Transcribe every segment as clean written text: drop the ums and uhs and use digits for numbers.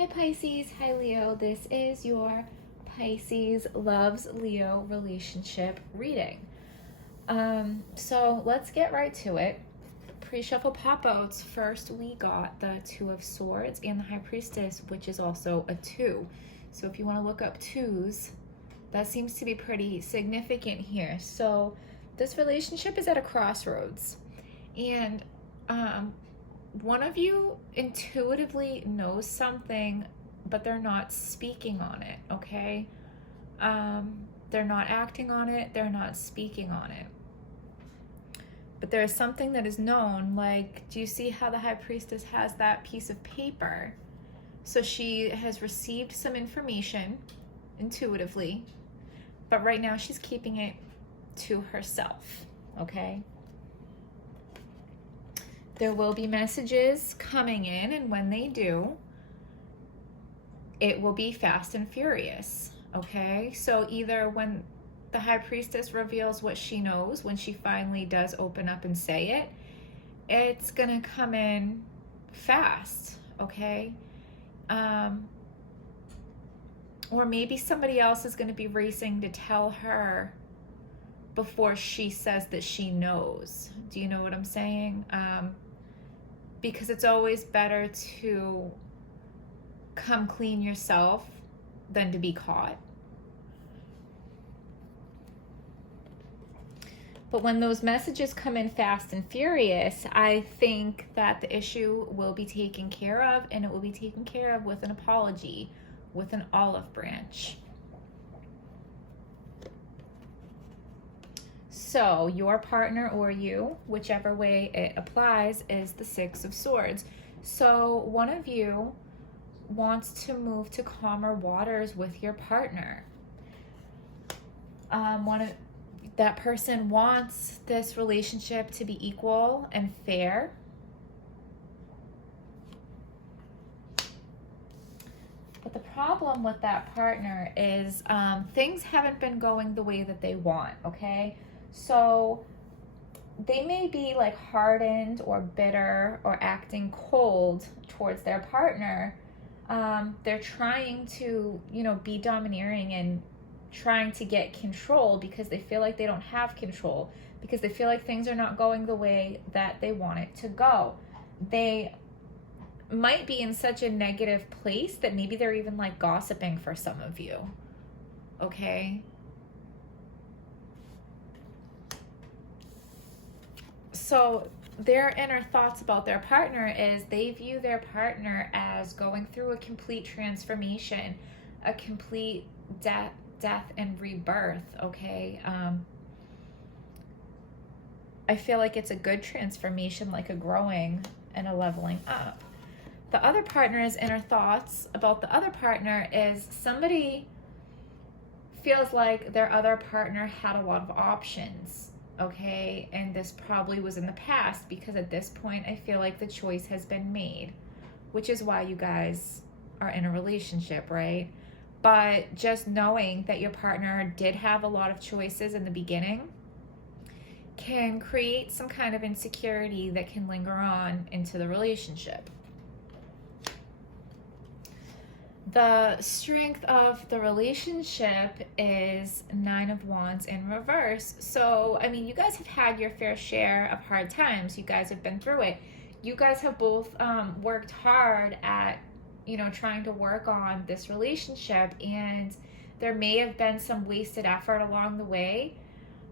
Hi Pisces, hi Leo. This is your Pisces loves Leo relationship reading. So let's get right to it. Pre-shuffle pop-outs. First we got the Two of Swords and the High Priestess, which is also a 2. So if you want to look up 2s, that seems to be pretty significant here. So this relationship is at a crossroads. And one of you intuitively knows something, but they're not speaking on it, okay? They're not acting on it, they're not speaking on it. But there is something that is known, like, do you see how the High Priestess has that piece of paper? So she has received some information intuitively, but right now she's keeping it to herself, okay? There will be messages coming in, and when they do, it will be fast and furious, okay? So either when the High Priestess reveals what she knows, when she finally does open up and say it, it's gonna come in fast, okay? Or maybe somebody else is gonna be racing to tell her before she says that she knows. Do you know what I'm saying? Because it's always better to come clean yourself than to be caught. But when those messages come in fast and furious, I think that the issue will be taken care of, and it will be taken care of with an apology, with an olive branch. So your partner or you, whichever way it applies, is the Six of Swords. So one of you wants to move to calmer waters with your partner. That person wants this relationship to be equal and fair. But the problem with that partner is things haven't been going the way that they want, okay? So they may be like hardened or bitter or acting cold towards their partner. They're trying to, be domineering and trying to get control because they feel like they don't have control, because they feel like things are not going the way that they want it to go. They might be in such a negative place that maybe they're even like gossiping for some of you, okay? So their inner thoughts about their partner is they view their partner as going through a complete transformation, a complete death and rebirth, okay? I feel like it's a good transformation, like a growing and a leveling up. The other partner's inner thoughts about the other partner is somebody feels like their other partner had a lot of options, okay? And this probably was in the past, because at this point I feel like the choice has been made, which is why you guys are in a relationship, right? But just knowing that your partner did have a lot of choices in the beginning can create some kind of insecurity that can linger on into the relationship. The strength of the relationship is Nine of Wands in reverse. So, I mean, you guys have had your fair share of hard times. You guys have been through it. You guys have both worked hard at, trying to work on this relationship, and there may have been some wasted effort along the way.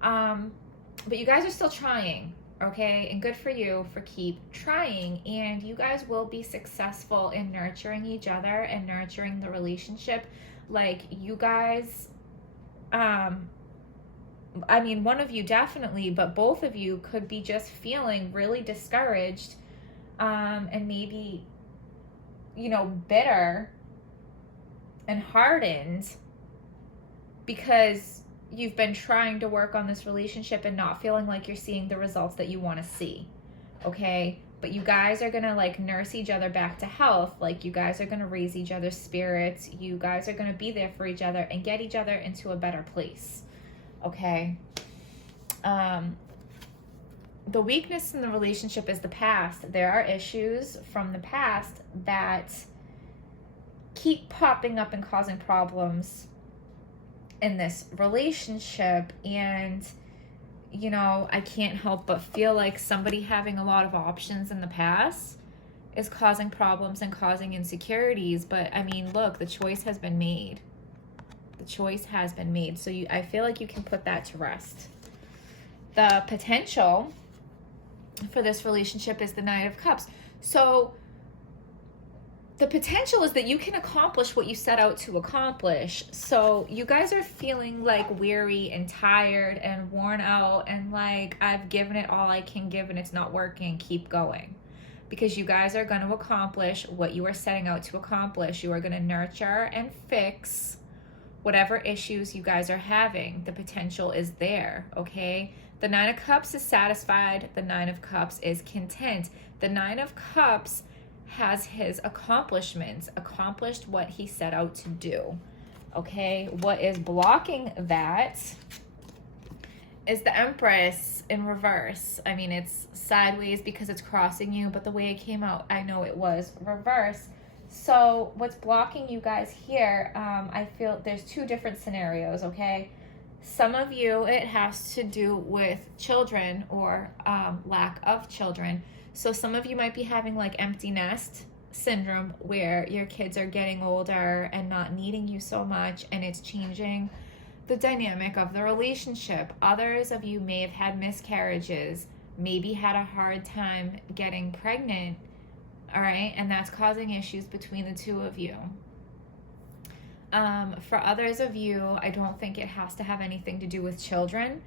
But you guys are still trying, okay? And good for you for keep trying, and you guys will be successful in nurturing each other and nurturing the relationship. Like, you guys, I mean, one of you definitely, but both of you could be just feeling really discouraged, and maybe, bitter and hardened because you've been trying to work on this relationship and not feeling like you're seeing the results that you want to see, okay? But you guys are gonna like nurse each other back to health. Like, you guys are gonna raise each other's spirits. You guys are gonna be there for each other and get each other into a better place, okay? The weakness in the relationship is the past. There are issues from the past that keep popping up and causing problems in this relationship. And, you know, I can't help but feel like somebody having a lot of options in the past is causing problems and causing insecurities. But I mean, look, the choice has been made. The choice has been made. So I feel like you can put that to rest. The potential for this relationship is the Nine of Cups. So the potential is that you can accomplish what you set out to accomplish. So you guys are feeling like weary and tired and worn out and like, I've given it all I can give and it's not working. Keep going. Because you guys are going to accomplish what you are setting out to accomplish. You are going to nurture and fix whatever issues you guys are having. The potential is there, okay? The Nine of Cups is satisfied. The Nine of Cups is content. The Nine of Cups has his accomplishments, accomplished what he set out to do, okay? What is blocking that is the Empress in reverse. I mean, it's sideways because it's crossing you, but the way it came out, I know it was reverse. So what's blocking you guys here, I feel there's two different scenarios, okay? Some of you, it has to do with children or lack of children. So some of you might be having like empty nest syndrome where your kids are getting older and not needing you so much, and it's changing the dynamic of the relationship. Others of you may have had miscarriages, maybe had a hard time getting pregnant, all right? And that's causing issues between the two of you. For others of you, I don't think it has to have anything to do with children.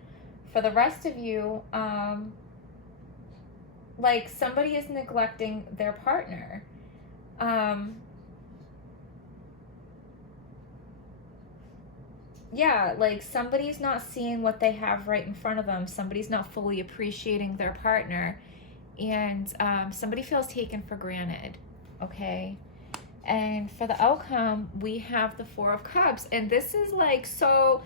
For the rest of you, like somebody is neglecting their partner. Yeah, like somebody's not seeing what they have right in front of them. Somebody's not fully appreciating their partner. And somebody feels taken for granted, okay? And for the outcome, we have the Four of Cups. And this is like, so,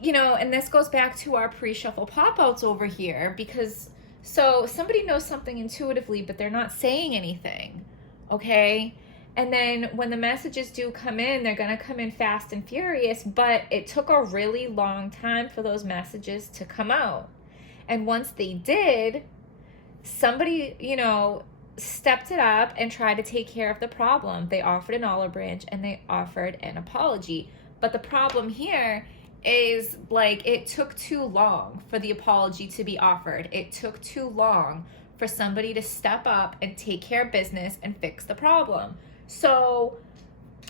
you know, and this goes back to our pre-shuffle pop-outs over here, because so somebody knows something intuitively, but they're not saying anything, okay? And then when the messages do come in, they're going to come in fast and furious, but it took a really long time for those messages to come out. And once they did, somebody, you know, stepped it up and tried to take care of the problem. They offered an olive branch and they offered an apology. But the problem here is like it took too long for the apology to be offered. It took too long for somebody to step up and take care of business and fix the problem. So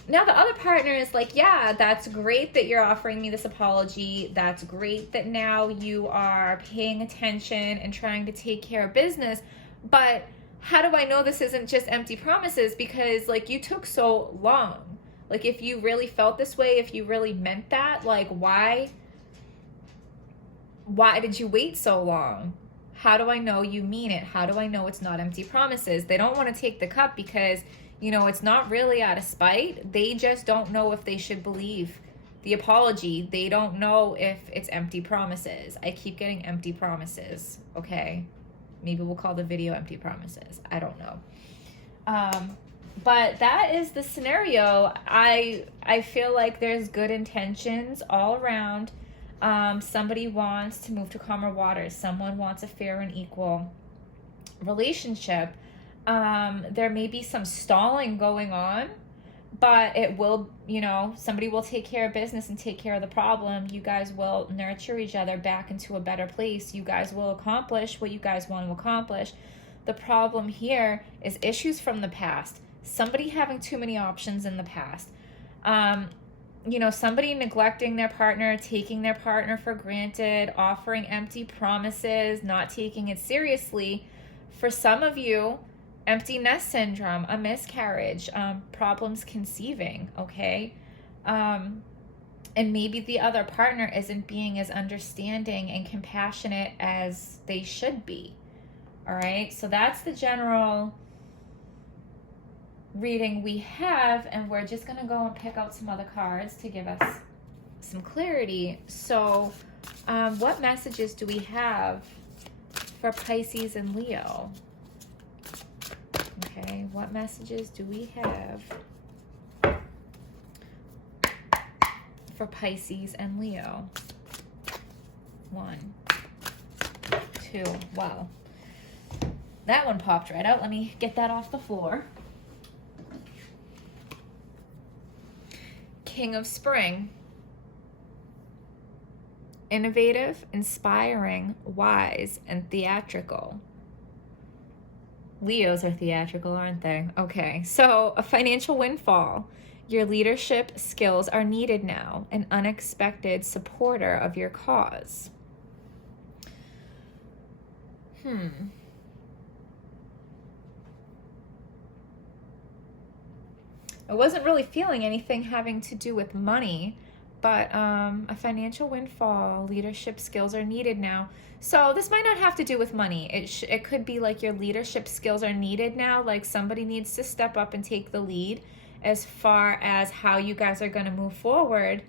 now the other partner is like, yeah, that's great that you're offering me this apology. That's great that now you are paying attention and trying to take care of business. But how do I know this isn't just empty promises? Because like you took so long. Like if you really felt this way, if you really meant that, like why did you wait so long? How do I know you mean it? How do I know it's not empty promises? They don't want to take the cup because, you know, it's not really out of spite. They just don't know if they should believe the apology. They don't know if it's empty promises. I keep getting empty promises, okay? Maybe we'll call the video empty promises. I don't know. But that is the scenario. I feel like there's good intentions all around. Somebody wants to move to calmer waters. Someone wants a fair and equal relationship. There may be some stalling going on, but it will, you know, somebody will take care of business and take care of the problem. You guys will nurture each other back into a better place. You guys will accomplish what you guys want to accomplish. The problem here is issues from the past. Somebody having too many options in the past. You know, somebody neglecting their partner, taking their partner for granted, offering empty promises, not taking it seriously. For some of you, empty nest syndrome, a miscarriage, problems conceiving, okay? And maybe the other partner isn't being as understanding and compassionate as they should be, all right? So that's the general reading we have, and we're just going to go and pick out some other cards to give us some clarity. So what messages do we have for Pisces and Leo? Okay, What messages do we have for Pisces and Leo? 1, 2. Wow. That one popped right out. Let me get that off the floor. King of Spring. Innovative, inspiring, wise, and theatrical. Leos are theatrical, aren't they? Okay, so a financial windfall. Your leadership skills are needed now. An unexpected supporter of your cause. I wasn't really feeling anything having to do with money, but a financial windfall, leadership skills are needed now. So this might not have to do with money. It could be like your leadership skills are needed now, like somebody needs to step up and take the lead as far as how you guys are going to move forward,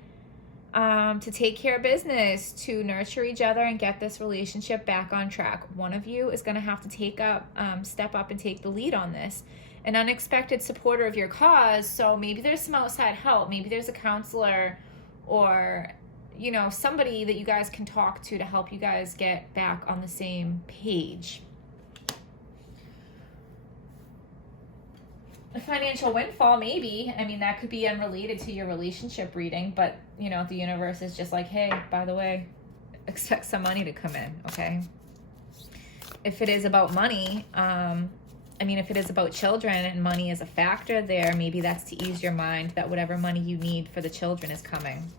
to take care of business, to nurture each other and get this relationship back on track. One of you is going to have to step up and take the lead on this. An unexpected supporter of your cause. So maybe there's some outside help. Maybe there's a counselor or, you know, somebody that you guys can talk to help you guys get back on the same page. A financial windfall, maybe. I mean, that could be unrelated to your relationship reading, but, you know, the universe is just like, hey, by the way, expect some money to come in, okay? If it is about money, if it is about children and money is a factor there, maybe that's to ease your mind that whatever money you need for the children is coming.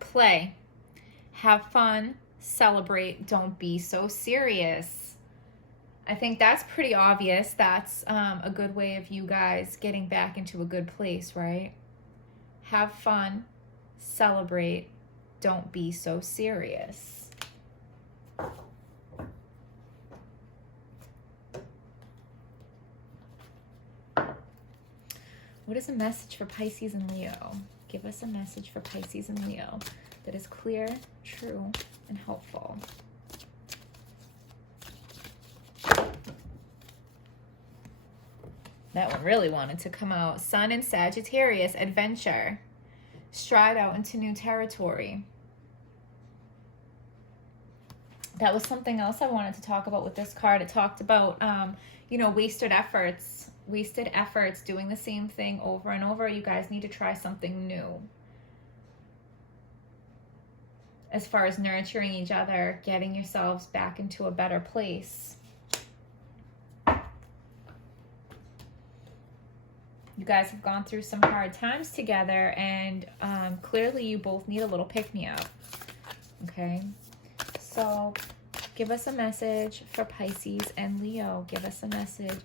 Play. Have fun. Celebrate. Don't be so serious. I think that's pretty obvious. That's a good way of you guys getting back into a good place, right? Have fun. Celebrate. Don't be so serious. What is a message for Pisces and Leo? Give us a message for Pisces and Leo that is clear, true, and helpful. That one really wanted to come out. Sun and Sagittarius, adventure. Stride out into new territory. That was something else I wanted to talk about with this card. It talked about, wasted efforts. Wasted efforts, doing the same thing over and over. You guys need to try something new. As far as nurturing each other, getting yourselves back into a better place. You guys have gone through some hard times together, and clearly you both need a little pick-me-up. Okay? So give us a message for Pisces and Leo. Give us a message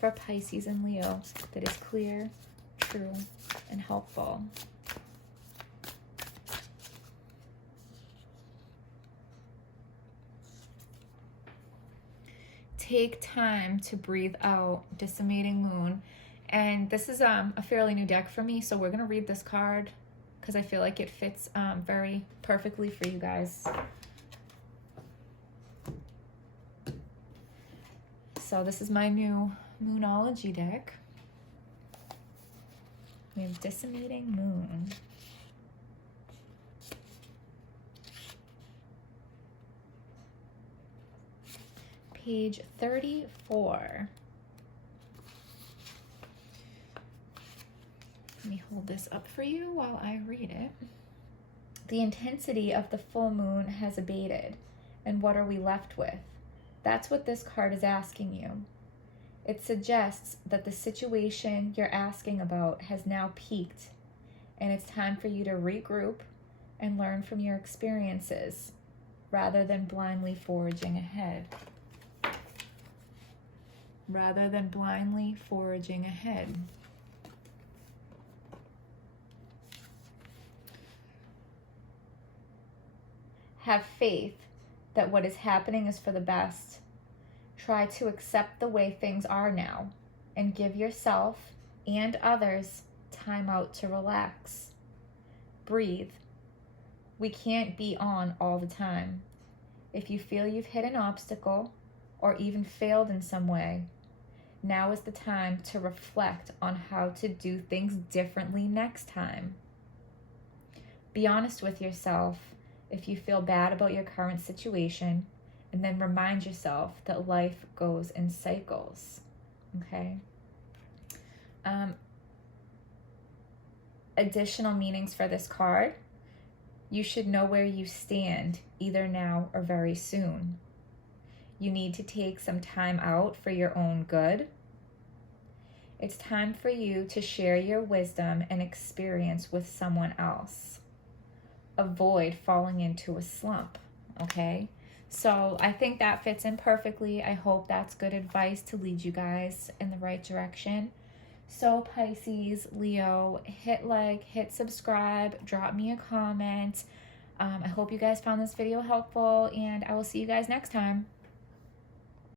for Pisces and Leo that is clear, true, and helpful. Take time to breathe out. Decimating Moon. And this is a fairly new deck for me, so we're going to read this card because I feel like it fits very perfectly for you guys. So this is my new Moonology deck. We have Decimating Moon. Page 34. Let me hold this up for you while I read it. The intensity of the full moon has abated, and what are we left with? That's what this card is asking you. It suggests that the situation you're asking about has now peaked, and it's time for you to regroup and learn from your experiences rather than blindly forging ahead. Rather than blindly forging ahead. Have faith that what is happening is for the best. Try to accept the way things are now and give yourself and others time out to relax. breathe. We can't be on all the time. If you feel you've hit an obstacle or even failed in some way, now is the time to reflect on how to do things differently next time. Be honest with yourself if you feel bad about your current situation, and then remind yourself that life goes in cycles, okay? Additional meanings for this card: you should know where you stand, either now or very soon. You need to take some time out for your own good. It's time for you to share your wisdom and experience with someone else. Avoid falling into a slump, okay? So I think that fits in perfectly. I hope that's good advice to lead you guys in the right direction. So Pisces, Leo, hit like, hit subscribe, drop me a comment. I hope you guys found this video helpful, and I will see you guys next time.